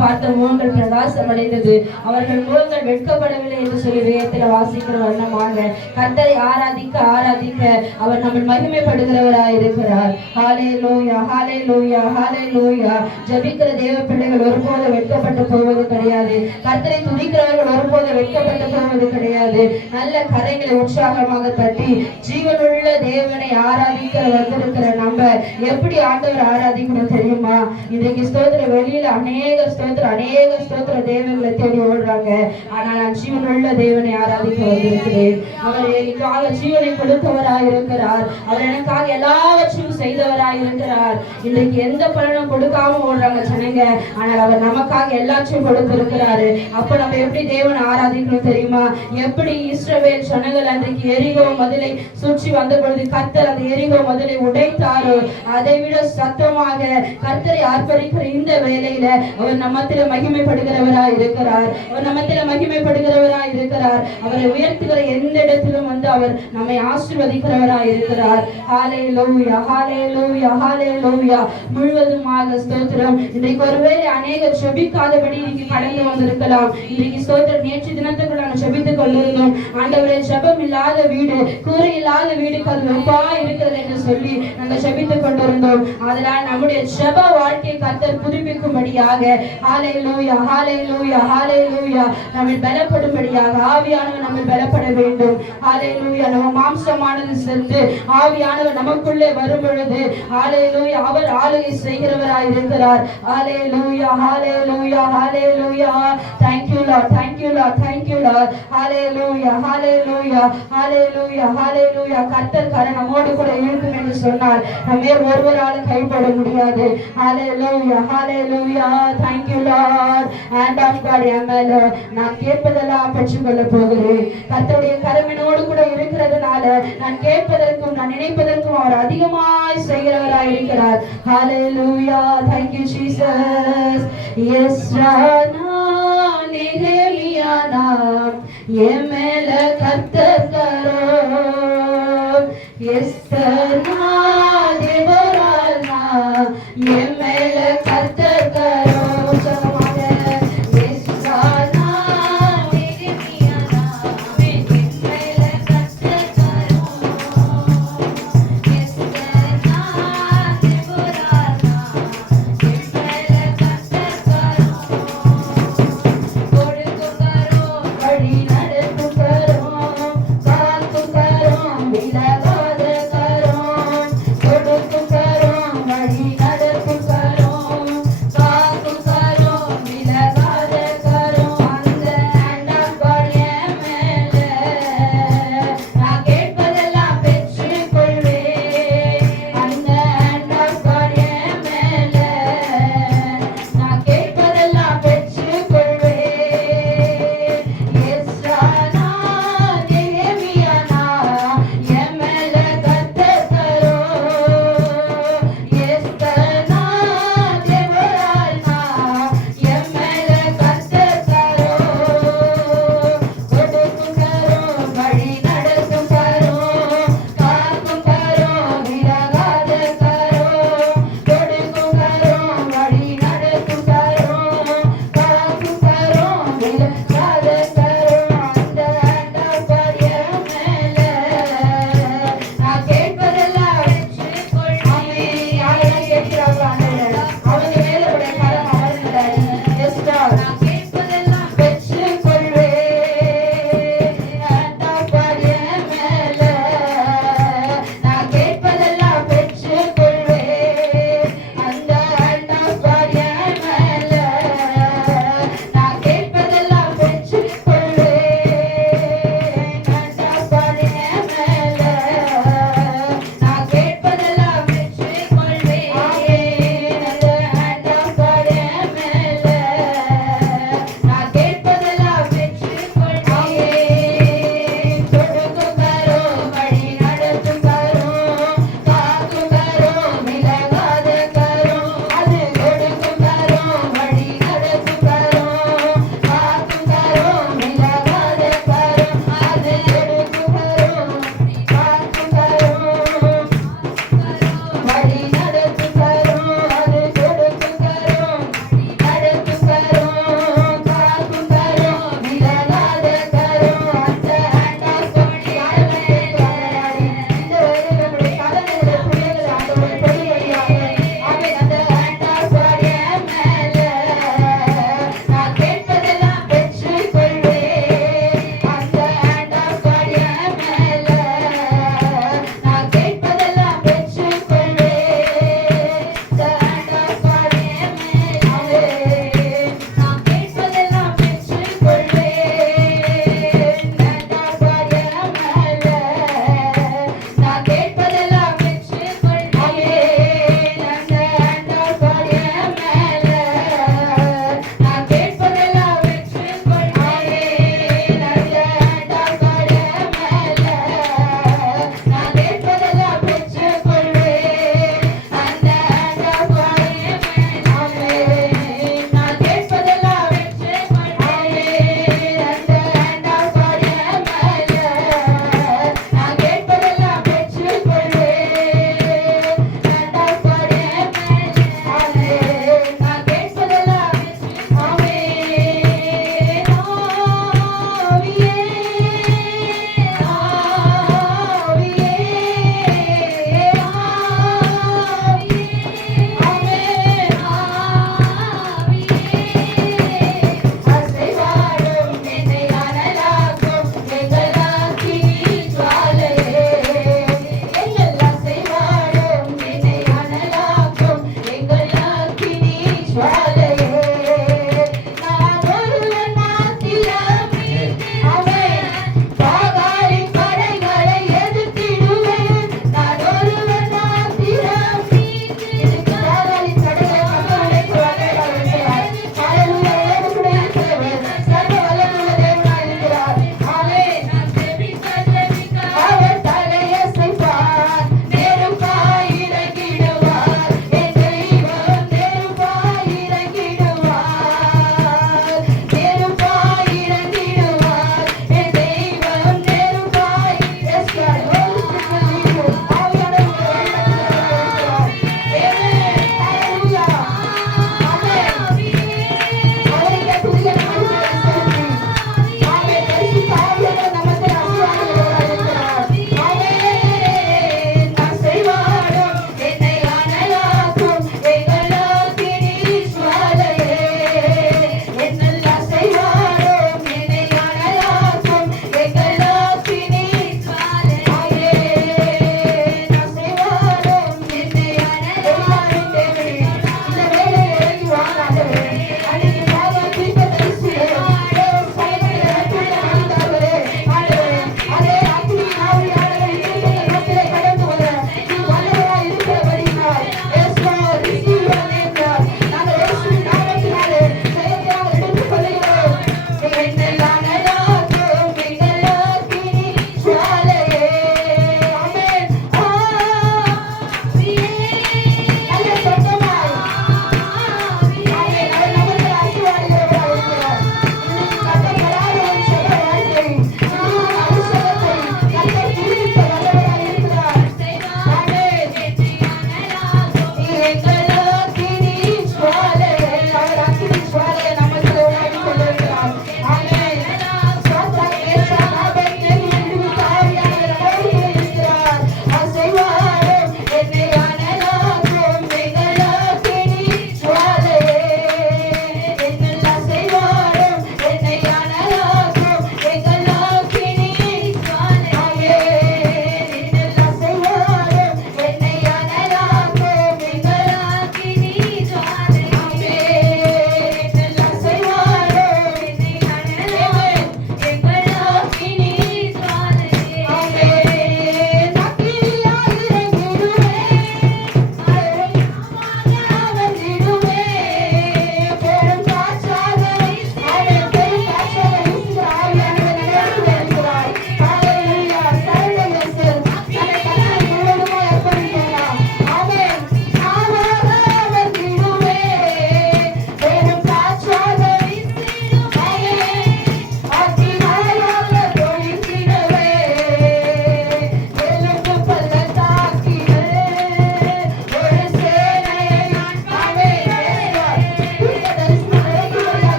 பார்த்த முகங்கள் பிரகாசம் அடைந்தது அவர்கள் முகங்கள் வெட்கப்படவில்லை என்று சொல்லி வேதத்தில் வாசிக்கிற வண்ணமாக கர்த்தரை ஆராதிக்க ஆராதிக்க அவர் நம்ம மகிமைப்படுகிறவராய் இருக்கிறார். ஹாலே லோயா ஹாலே லோயா ஹாலே லோயா ஜபிக்கிற தேவ பிள்ளைகள் ஒருபோது வெட்கப்பட்டு போவது கிடையாது. கர்த்தரை துதிக்கிறவர்கள் ஒருபோது வெட்கப்பட்டு போவது கிடையாது. நல்ல கரைகளை உற்சாகமாக தட்டி ஜீவனுள்ள தேவனை ஆராதிக்கிற வந்திருக்கிற நம்ம எப்படி ஆண்டவர் ஆராதிக்கணும் தெரியுமா? இன்றைக்கு ஸ்தோத்திர வெளியில அநேக ஸ்தோத்திர அநேக ஸ்தோத்திர தேவங்களை தேடி ஓடுறாங்க. ஆனா நான் ஜீவனுள்ள தேவனை ஆராதிக்க வந்திருக்கிறேன். அவர் எனக்காக ஜீவனை கொடுத்தவராய் இருக்கிறார் அவர் எனக்காக எல்லாவற்றையும் செய்தவராய் இருக்கிறார் இன்றைக்கு எந்த பலனும் கொடுக்காம ஓடுறாங்க ஜனங்க. ஆனால் அவர் நமக்காக எல்லாத்தையும் கொடுத்திருக்கிறாரு. அப்ப நம்ம எப்படி தேவனை ஆராதிக்கணும் தெரியுமா? எப்படி இஸ்ரவேல் ஜனங்கள் அன்றைக்கு எரிகோ மதிலை சுற்றி வந்த பொழுது கத்தர் அந்த எரிகோ மதிலை உடைத்தாரோ? அதை விட சத்தமாக கத்தரை அர்ப்பணிக்கிற இந்த வேலையில அவர் நம்ம நம்மத்தில மகிமைப்படுகிறவராய் இருக்கிறார். அவர் நம்மத்தில மகிமைப்படுகிறவராய் இருக்கிறார். அவரை உயர்த்துகிற எந்த இடத்திலும் வந்து அவர் நம்மை ஆசிர்வதிக்கிறவராய் இருக்கிறார். ஹாலே லோவியா ஹாலே லோவியா ஹாலே லோவியா முழுவதுமாக ஸ்தோத்திரம். இன்றைக்கு ஒருவேளை அநேகர் செபிக்காதபடி இன்னைக்கு கடந்து வந்திருக்கலாம். இன்றைக்கு ஸ்தோத்திரம் நேற்று தினத்துக்குள் நாங்கள் செபித்துக் கொண்டிருந்தோம். ஆண்டவரே செபம் இல்லாத வீடு கூரை இல்லாத வீடுக்கு அது ரொம்பா இருக்கிறது என்று சொல்லி நாங்கள் செபித்துக் கொண்டிருந்தோம். அதனால் நம்முடைய செப வாழ்க்கை கத்தர் புதுப்பிக்கும்படியாக ஹாலே லூயா ஹாலே லூயா ஹாலே லூயா நம்மை பலப்படும்படியாக ஆவியானவர் நம்மை பலப்பட வேண்டும். ஹாலே லூயா நம்ம மாம்சமானது சென்று ஆவியானவர் நமக்குள்ளே வரும் பொழுது ஹாலே லூயா அவர் ஆளுகை செய்கிறவராய் இருக்கிறார். ஹாலே லூயா hallelujah hallelujah thank you Lord thank you Lord thank you Lord hallelujah hallelujah லூயா ஹாலே லூயா ஹாலே லூயா கர்த்தர் கரை நம்மோடு கூட இருக்கும் என்று சொன்னால் நம்ம ஒருவராலும் கைப்பட முடியாது. ஹாலே லூயா hallelujah thank you and half God நான் கேட்பதெல்லாம் பெற்றுக்கொள்ள போகிறேன். கத்தோடைய கருவினோடு கூட இருக்கிறதுனால நான் கேட்பதற்கும் நான் நினைப்பதற்கும் அவர் அதிகமாய் செய்கிறவராய் இருக்கிறார். Hallelujah thank you Jesus yes Rana நிகழியானா என் மேல கர்த்தர் கரோ எஸ்தனா தேவரானா எம்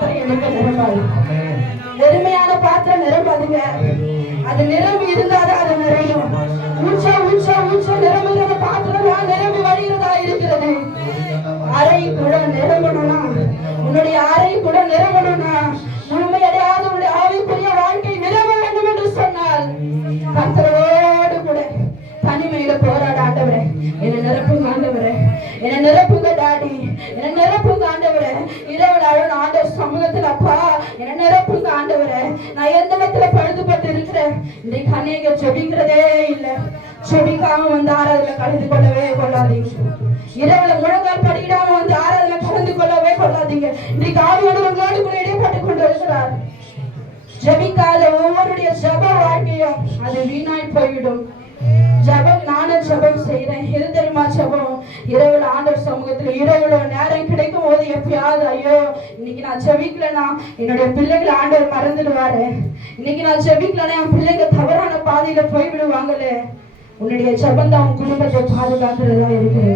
பாத்திரம் எனக்கு நிரம்பாது வெறுமையான பாத்திரம் நிரம்பாதுங்க. அது நிரம்பி இருந்தாதான் அது நிறையும். ஊச்சா ஊச்சா ஊச்சா நிரம்புகிற பாத்திரம் தான் நிரம்பி வழிகிறதா இருக்கிறது. அறை கூட நிரம்பணும்னா உன்னுடைய அறை கூட நிரம்பணும்னா முழுமையடையாத உன்னுடைய ஆவிக்குரிய வாழ்க்கை நிரம்ப வேண்டும் என்று சொன்னால் கர்த்தரோடு கூட தனிமையில போராட ஆண்டவரே. என்னை நிரப்புங்க ஆண்டவரே. என்னை நிரப்புங்க டாடி என்னை நிரப்புங்க ஆண்டவரே இரவு நாளும் ஆண்டவர் அப்பா என்ன நிரப்புங்க ஆண்டவரே. நான் எந்த இடத்துல பழுதுபட்டு இருக்கிறேன் இன்றைக்கு அநேக செபிங்கிறதே இல்லை. செபிக்காம வந்து ஆராதனை கலந்து கொள்ளவே கொள்ளாதீங்க. இரவுல முழங்கால் படிக்கிடாம வந்து ஆராதனை கலந்து கொள்ளவே கொள்ளாதீங்க. இன்றைக்கு ஆவியோடு உங்களோடு கூட இடைப்பட்டு கொண்டு வருகிறார். ஜெபிக்காத ஒவ்வொருடைய ஜப வாழ்க்கையும் அது வீணாய் போய்விடும் ஜபம் நானும் ஜெபம் செய்யறேன் எது தெரியுமா ஜெபம்? இரவுல ஆண்டவர் சமூகத்துல இரவுல நேரம் கிடைக்கும் போது எப்பயாவது ஐயோ இன்னைக்கு நான் செவிக்கலனா என்னுடைய பிள்ளைகளை ஆண்டவர் மறந்துடுவாரு. இன்னைக்கு நான் செவிக்கலனா என் பிள்ளைங்க தவறான பாதையில போய் விடுவாங்களே உன்னுடைய சபந்தா உன் குடும்பத்தை பாதுகாக்கிறதா இருக்குது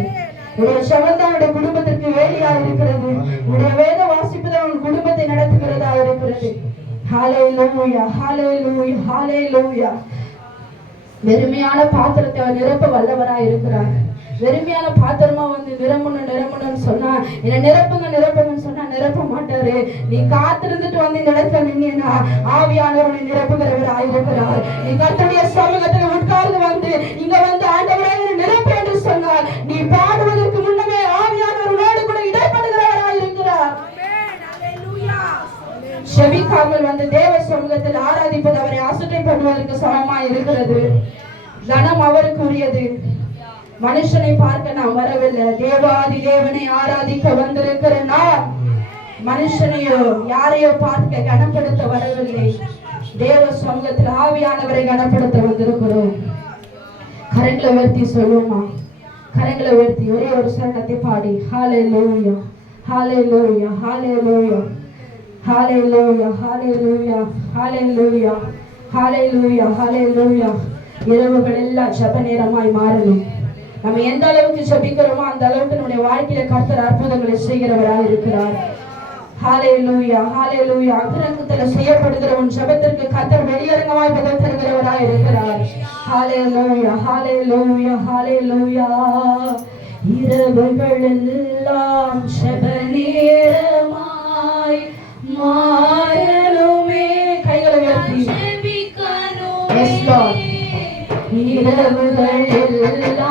உடைய ஜெபம் தான் குடும்பத்திற்கு வேலையா இருக்கிறது. உடைய வேத வாசிப்பு தான் உன் குடும்பத்தை நடத்துகிறதா இருக்கிறது. லோயா ஹாலே லோயா வெறுமையான பாத்திரத்தை நிரப்ப வல்லவரா இருக்கிறார். வெறுமையான பாத்திரமா வந்து நிரம்பணும் நிரம்பணும்னு சொன்னா என்ன நிரப்புங்க நிரப்புங்கன்னு சொன்னா நிரப்ப மாட்டாரு. நீ காத்திருந்துட்டு வந்து இந்த இடத்துல நின்னா ஆவியானவர் உன்னை நிரப்புகிறவரா இருக்கிறார். நீ கர்த்தருடைய சமூகத்துல உட்கார்ந்து வந்து இங்க வந்து ஆண்டவராக நிரப்பு என்று சொன்னார் நீ பாடுவது முன்னமே ஆவியானவர் உன்னோடு கூட இடைப்படுகிறவரா இருக்கிறார் ஜெபிக்காமல் வந்து தேவ சமூகத்தில் ஆராதிப்பது அவரை அசுட்டை பண்ணுவதற்கு சமமா இருக்கிறது. தனம் அவருக்கு உரியது மனுஷனை பார்க்க நான் வரவில்லை. தேவாதி தேவனை ஆராதிக்க வந்திருக்கிற நான் மனுஷனையோ யாரையோ பார்க்க கனப்படுத்த வரவில்லை. தேவ சமூகத்தில் ஆவியானவரை கனப்படுத்த வந்திருக்கிறோம். கரங்களை உயர்த்தி சொல்லுவோமா? கரங்களை உயர்த்தி ஒரே ஒரு சரணத்தை பாடி. ஹாலே லோயா ஹாலே லோயா ஹாலே லோயா ஹalleluya ஹalleluya ஹalleluya ஹalleluya ஹalleluya இரவுகள் எல்லாம் ஜப நேரமாய் மாறணும். நம்ம எந்த அளவுக்கு ஜபிக்கிறோமோ அந்த அளவுக்கு நம்முடைய வாழ்க்கையில கர்த்தர் அற்புதங்களை செய்கிறவராக இருக்கிறார். ஹalleluya ஹalleluya அந்தரங்கத்துல செய்யப்படுகிற உன் ஜெபத்திற்கு கர்த்தர் வெளியரங்கமாய் பதில் தருகிறவராய் இருக்கிறார். ஹalleluya ஹாலே ஹalleluya இரவுகள் எல்லாம் ஜெப மாறலுமே கைகளை உயர்த்தி Yes,